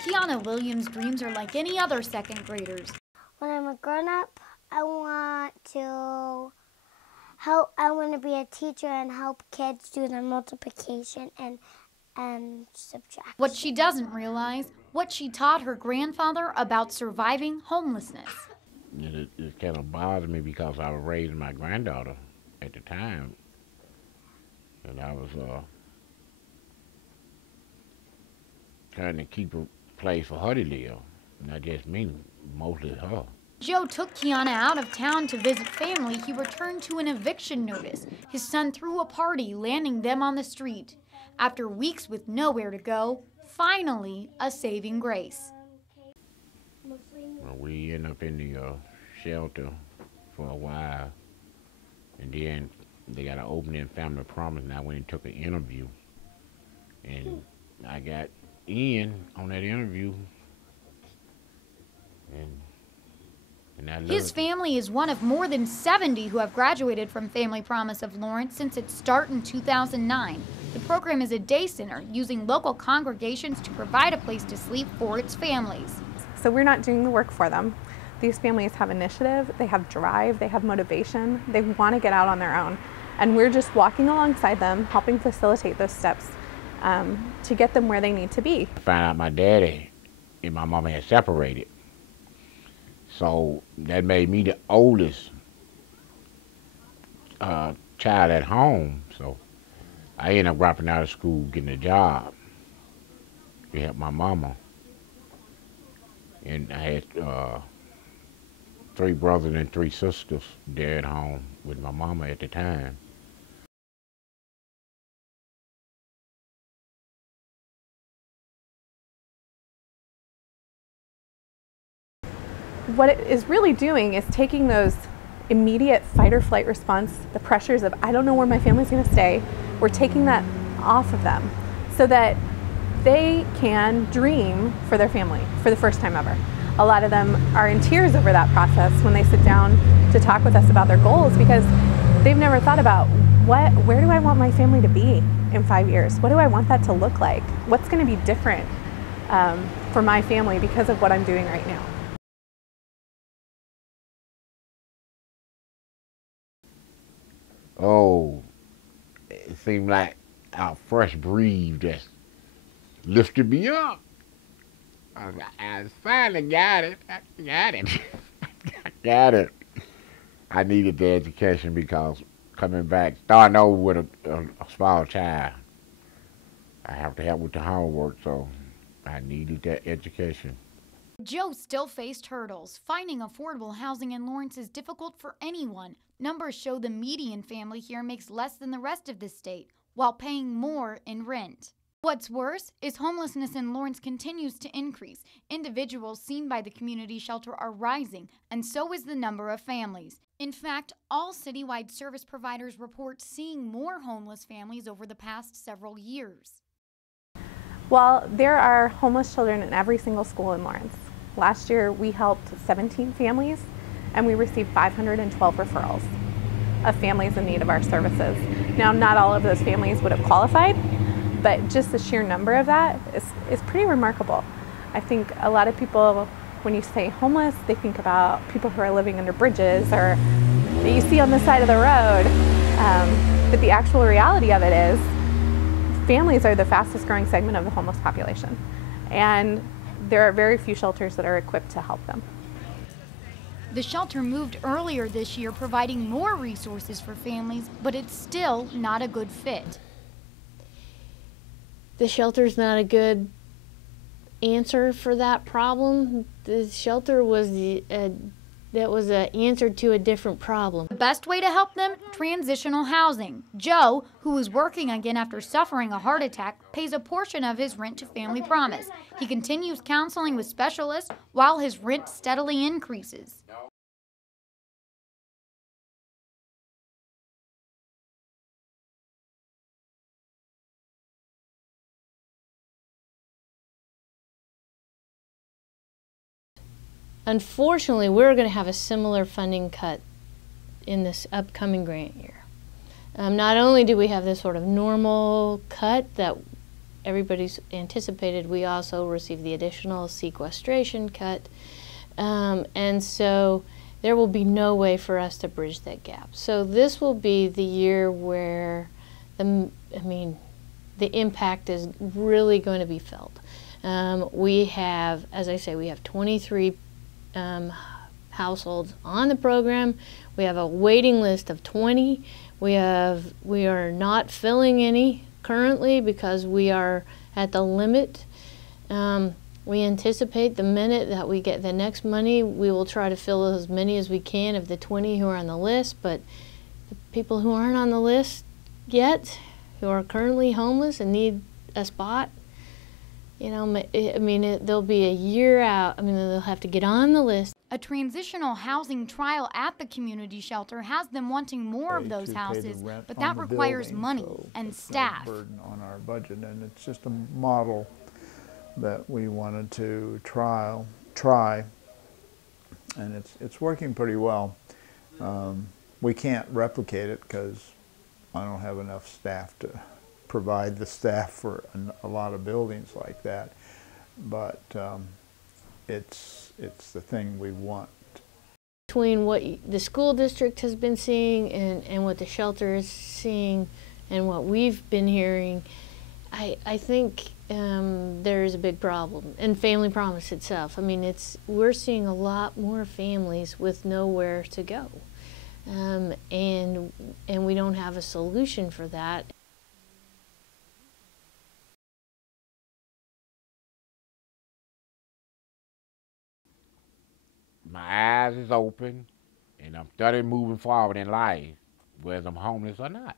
Kiana Williams' dreams are like any other second graders. When I'm a grown-up, I want to be a teacher and help kids do their multiplication and subtraction. What she doesn't realize, what she taught her grandfather about surviving homelessness. It kind of bothered me because I was raising my granddaughter at the time, and I was trying to keep a place for her to live, not just me, mostly her. Joe took Kiana out of town to visit family. He returned to an eviction notice. His son threw a party, landing them on the street. After weeks with nowhere to go, finally a saving grace. We ended up in the shelter for a while, and then they got an opening Family Promise, and I went and took an interview, and I got in on that interview, and I loved His family is one of more than 70 who have graduated from Family Promise of Lawrence since its start in 2009. The program is a day center using local congregations to provide a place to sleep for its families. So we're not doing the work for them. These families have initiative, they have drive, they have motivation, they want to get out on their own. And we're just walking alongside them, helping facilitate those steps to get them where they need to be. I found out my daddy and my mama had separated. So that made me the oldest child at home. So I ended up dropping out of school, getting a job to help my mama. And I had 3 brothers and 3 sisters there at home with my mama at the time. What it is really doing is taking those immediate fight or flight response, the pressures of I don't know where my family's going to stay, we're taking that off of them so that they can dream for their family for the first time ever. A lot of them are in tears over that process when they sit down to talk with us about their goals because they've never thought about where do I want my family to be in 5 years? What do I want that to look like? What's going to be different for my family because of what I'm doing right now? Oh, it seemed like a fresh breeze just lifted me up. I finally got it. I got it. I got it. I needed the education because coming back, starting over with a small child, I have to help with the homework, so I needed that education. Joe still faced hurdles. Finding affordable housing in Lawrence is difficult for anyone. Numbers show the median family here makes less than the rest of the state, while paying more in rent. What's worse is homelessness in Lawrence continues to increase. Individuals seen by the community shelter are rising, and so is the number of families. In fact, all citywide service providers report seeing more homeless families over the past several years. Well, there are homeless children in every single school in Lawrence. Last year, we helped 17 families, and we received 512 referrals of families in need of our services. Now, not all of those families would have qualified, but just the sheer number of that is pretty remarkable. I think a lot of people, when you say homeless, they think about people who are living under bridges or that you see on the side of the road. But the actual reality of it is families are the fastest growing segment of the homeless population. And there are very few shelters that are equipped to help them. The shelter moved earlier this year, providing more resources for families, but it's still not a good fit. The shelter's not a good answer for that problem. The shelter was an answer to a different problem. The best way to help them? Transitional housing. Joe, who is working again after suffering a heart attack, pays a portion of his rent to Family Promise. He continues counseling with specialists while his rent steadily increases. Unfortunately, we're going to have a similar funding cut in this upcoming grant year. Not only do we have this sort of normal cut that everybody's anticipated, we also receive the additional sequestration cut. And so there will be no way for us to bridge that gap. So this will be the year where the impact is really going to be felt. We have, as I say, we have 23 households on the program. We have a waiting list of 20. We are not filling any currently because we are at the limit. We anticipate the minute that we get the next money, we will try to fill as many as we can of the 20 who are on the list, but the people who aren't on the list yet, who are currently homeless and need a spot, they'll be a year out. They'll have to get on the list. A transitional housing trial at the community shelter has them wanting more of those houses, but that requires money and staff. No burden on our budget, and it's just a model that we wanted to try, and it's working pretty well. We can't replicate it because I don't have enough staff to provide the staff for a lot of buildings like that, but it's the thing we want. Between what the school district has been seeing and what the shelter is seeing and what we've been hearing, I think there is a big problem. And Family Promise itself, we're seeing a lot more families with nowhere to go. And we don't have a solution for that. My eyes is open, and I'm studying moving forward in life, whether I'm homeless or not.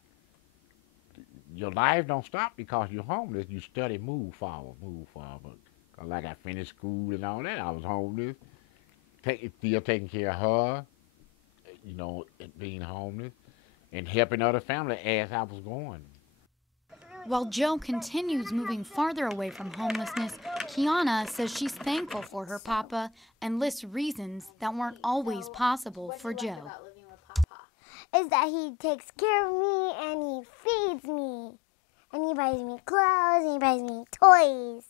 Your life don't stop because you're homeless. You study, move forward, move forward. Like I finished school and all that, I was homeless. Still taking care of her, being homeless, and helping other family as I was going. While Joe continues moving farther away from homelessness, Kiana says she's thankful for her papa and lists reasons that weren't always possible for Joe. Is that he takes care of me and he feeds me and he buys me clothes and he buys me toys.